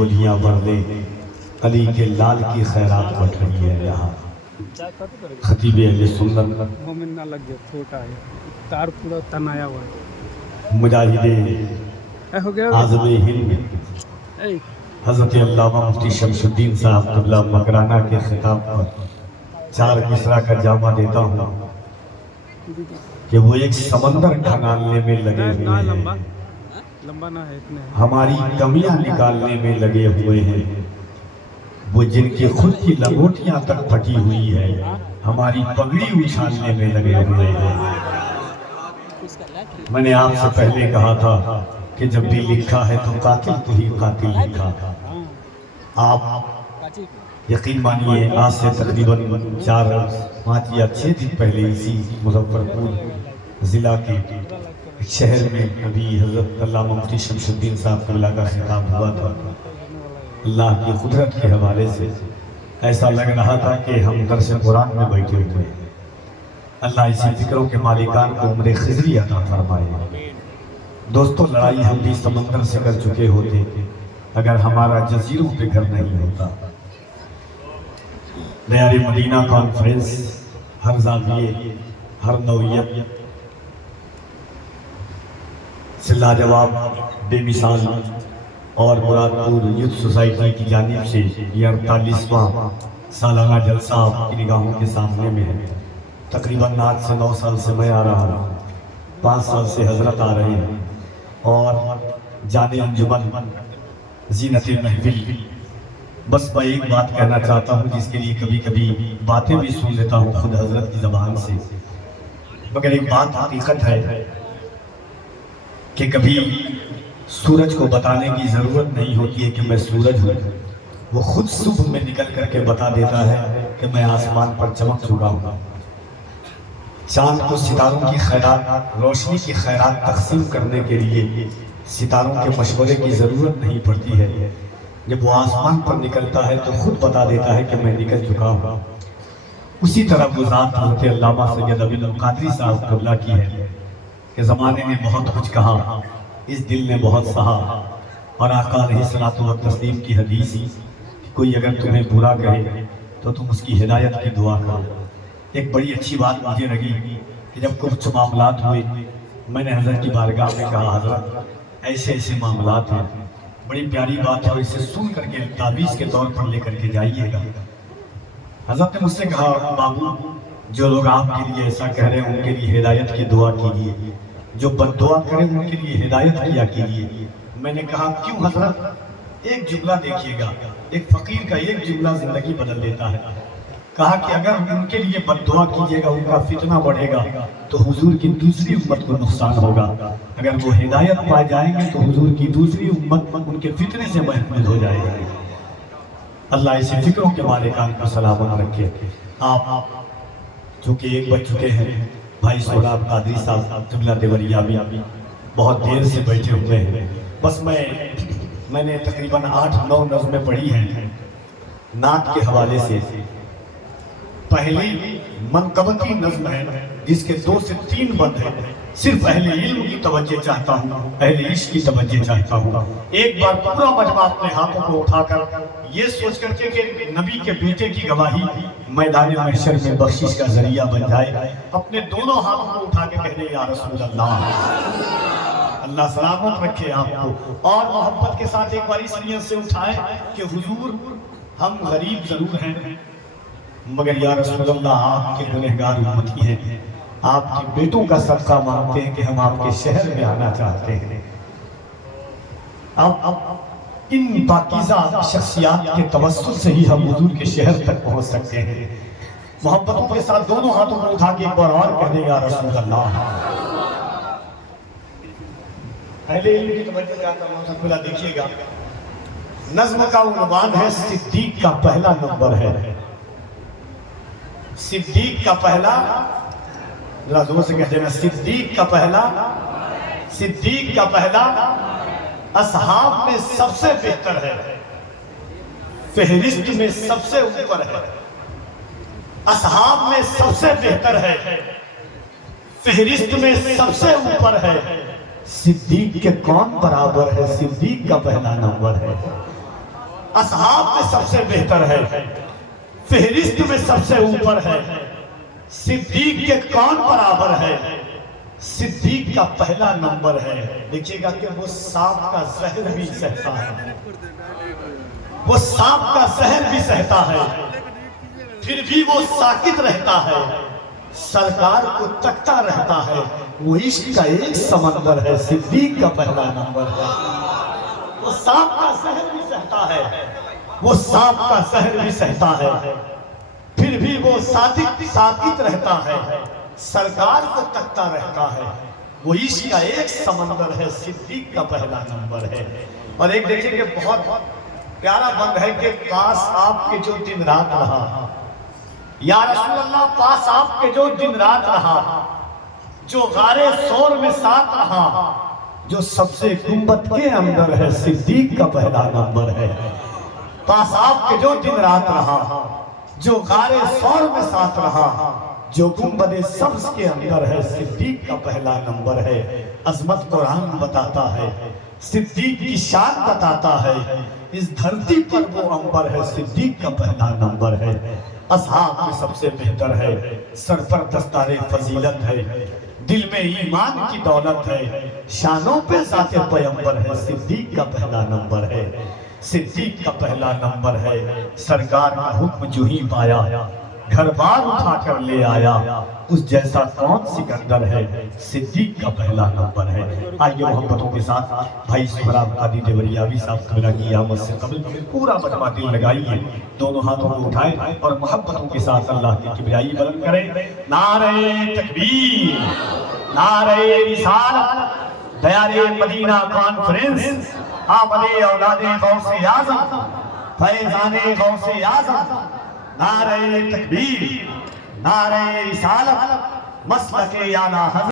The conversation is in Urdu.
جھولیاں بھر لیں، علی کے لال کی خیرات بٹ رہی ہے یہاں۔ خطیب اہل سنت مومن نہ لگ گیا چھوٹا ہے تار پورا تنایا ہوا ہے مجاہد ہو گیا اعظم ہند حضرت علامہ مفتی شمس الدین صاحب قبلہ مکرانہ کے خطاب پر چار مصرع کا جامع دیتا ہوں کہ وہ ایک سمندر کھنالنے میں لگے ہوئے ہیں، لمبا نہ ہے اتنے ہماری کمیاں نکالنے میں لگے ہوئے ہیں، وہ جن کی خود کی لنگوٹیاں تک پھٹی ہوئی ہے ہماری پگڑی اچھالنے میں لگے ہوئے ہیں۔ میں نے آپ سے پہلے کہا تھا کہ جب بھی لکھا ہے تو قاتل کو ہی قاتل لکھا۔ آپ یقین مانیے آج سے تقریباً 4-5 یا 6 دن پہلے اسی مظفر پور ضلع کے شہر میں ابھی حضرت علامہ مفتی شمس الدین صاحب قبلہ کا خطاب ہوا تھا۔ اللہ کی قدرت کے حوالے سے ایسا لگ رہا تھا کہ ہم درس قرآن میں بیٹھے ہوئے ہیں۔ اللہ اسی فکروں کے مالکان کو عمر خضری عطا فرمائے۔ دوستو لڑائی ہم بھی سمندر سے کر چکے ہوتے اگر ہمارا جزیروں پہ گھر نہیں ہوتا۔ دیار مدینہ کانفرنس ہر زاویے ہر نوعیت سے لاجواب بے مثال اور مراد پور یوتھ سوسائٹی کی جانب سے یہ 48واں سالانہ جلسہ آپ کی نگاہوں کے سامنے میں ہے۔ تقریباً 8 سے 9 سال سے میں آ رہا ہوں، 5 سال سے حضرت آ رہے ہیں، اور جان انجمن زینت محفل بس میں ایک بات کہنا چاہتا ہوں جس کے لیے کبھی کبھی باتیں بھی سن لیتا ہوں خود حضرت کی زبان سے، مگر ایک بات حقیقت ہے کہ کبھی سورج کو بتانے کی ضرورت نہیں ہوتی ہے کہ میں سورج ہوں، وہ خود صبح میں نکل کر کے بتا دیتا ہے کہ میں آسمان پر چمک چکا ہوں۔ چاند کو ستاروں کی خیرات، روشنی کی خیرات تقسیم کرنے کے لیے ستاروں کے مشورے کی ضرورت نہیں پڑتی ہے، جب وہ آسمان پر نکلتا ہے تو خود بتا دیتا ہے کہ میں نکل چکا ہوں۔ اسی طرح وہ ذات حضرت علامہ سید عبد القادری صاحب قبلہ کی ہے کہ زمانے نے بہت کچھ کہا، اس دل نے بہت سہا، اور آقا علیہ الصلوۃ والتسلیم کی حدیث کہ کوئی اگر تمہیں برا کہے تو تم اس کی ہدایت کی دعا کرو۔ ایک بڑی اچھی بات مجھے لگی کہ جب کچھ معاملات ہوئے میں نے حضرت کی بارگاہ میں کہا حضرت ایسے ایسے معاملات ہیں، بڑی پیاری بات ہے اور اسے سن کر کے تعویذ کے طور پر لے کر کے جائیے گا۔ حضرت نے مجھ سے کہا بابو جو لوگ آپ کے لیے ایسا کہہ رہے ہیں ان کے لیے ہدایت کی دعا کیجیے، جو بد دعا کریں ان کے لیے ہدایت کیا کیجیے۔ میں نے کہا کیوں حضرت؟ ایک جملہ دیکھیے گا، ایک فقیر کا ایک جملہ زندگی بدل دیتا ہے۔ کہا کہ اگر ان کے لیے بد دعا کیجیے گا ان کا فتنہ بڑھے گا تو حضور کی دوسری امت کو نقصان ہوگا، اگر وہ ہدایت پائے جائیں گے تو حضور کی دوسری امت ان کے فتنے سے محفوظ ہو جائے گا۔ اللہ اسی فکروں کے مالکان کو سلامت رکھے۔ آپ چونکہ ایک بج چکے ہیں، بھائی سہراب قادری صاحب قبلہ دیوریا بھی بہت دیر سے بیٹھے ہوئے ہیں، بس میں نے تقریباً 8-9 نظمیں پڑھی ہیں نعت کے حوالے سے۔ پہلی منقبتی نظم ہے جس کے 2 سے 3 بند ہیں، صرف اہل علم کی توجہ چاہتا ہوں، اہل عشق کی توجہ چاہتا ہوں۔ ایک بار پورا مجمع اپنے ہاتھوں کو اٹھا کر یہ سوچ کر کے کہ نبی کے بیٹے کی گواہی میدان محشر میں بخشش کا ذریعہ بن جائے، اپنے دونوں ہاتھوں کو اٹھا کے کہنے یا رسول اللہ، اللہ سلامت رکھے آپ کو، اور محبت کے ساتھ ایک بار اس نیت سے اٹھائیں کہ حضور ہم غریب ضرور ہیں مگر یا رسول اللہ آپ کے گنہگار امتی ہیں، آپ کے بیٹوں کا صدقہ مانگتے ہیں کہ ہم آپ کے شہر میں آنا چاہتے ہیں۔ اب ان پاکیزہ شخصیات کے توسل سے ہی ہم حضور کے شہر تک پہنچ سکتے ہیں۔ محبتوں کے ساتھ دونوں ہاتھوں کو اٹھا کے ایک بار اور کہہ دیں یا رسول اللہ۔ پہلے علم کی توجہ چاہتا ہوں، سب پہلا دیکھیے گا، نظم کا عنوان ہے صدیق کا پہلا نمبر ہے۔ صدیق کا پہلا، ذرا زور سے کہہ دینا، صدیق کا پہلا، صدیق کا پہلا اصحاب میں سب سے بہتر ہے، فہرست میں سب سے اوپر ہے۔ اصحاب میں سب سے بہتر ہے، فہرست میں سب سے اوپر ہے، صدیق کے کون برابر ہے؟ صدیق کا پہلا نمبر ہے۔ اصحاب میں سب سے بہتر ہے، فہرست میں سب سے اوپر ہے، صدیق کے کون برابر ہے؟ صدیق کا پہلا نمبر ہے۔ دیکھیے گا کہ وہ سانپ کا زہر بھی سہتا ہے، وہ سانپ کا زہر بھی سہتا ہے، پھر بھی وہ ساکت رہتا ہے، سرکار کو تکتا رہتا ہے۔ وہ عشق کا ایک سمندر ہے، صدیق کا پہلا نمبر ہے۔ وہ سانپ کا زہر بھی سہتا ہے، وہ سانپ کا زہر بھی سہتا ہے، پھر بھی وہ ساکت رہتا ہے، سرکار کو تکتا رہتا ہے۔ وہ عشق کا ایک سمندر ہے، صدیق کا پہلا نمبر ہے۔ اور ایک دیکھیں کہ بہت پیارا بند ہے کہ پاس آپ کے جو دن رات رہا، یا رسول اللہ پاس آپ کے جو دن رات رہا، جو غار ثور میں ساتھ رہا، جو سب سے گنبد کے اندر ہے، صدیق کا پہلا نمبر ہے۔ پاس آپ کے جو دن رات رہا، جو غار ثور میں ساتھ رہا، جو گنبد سبز کے اندر ہے، صدیق کا پہلا نمبر ہے۔ عظمت قرآن بتاتا ہے، صدیق کی شان بتاتا ہے، اس دھرتی پر وہ عنبر ہے، صدیق کا پہلا نمبر ہے۔ اصحاب میں سب سے بہتر ہے، سر پر دستار فضیلت ہے، دل میں ایمان کی دولت ہے، شانوں پہ ذات پیمبر ہے، صدیق کا پہلا نمبر ہے۔ صدیق کا پہلا نمبر ہے، سرکار کا حکم جو ہی پایا، گھر بار اٹھا کر لے آیا، اس جیسا کون سکندر ہے، صدیق کا پہلا نمبر ہے۔ آئیے محبتوں کے ساتھ بھائی سہراب قادری دیوریابی صاحب قبلہ کی آمد سے قبل پورا مجمع دل لگائیے، دونوں ہاتھوں کو اٹھائیں اور محبتوں کے ساتھ اللہ کی کبریائی بلند کریں۔ نعرہ تکبیر، نعرہ رسالت، دیار مدینہ کانفرنس، آمد اولاد غوث اعظم، فیضان غوث اعظم، نعرہ تکبیر، نعرہ رسالت، مسلک اعلیٰ حضرت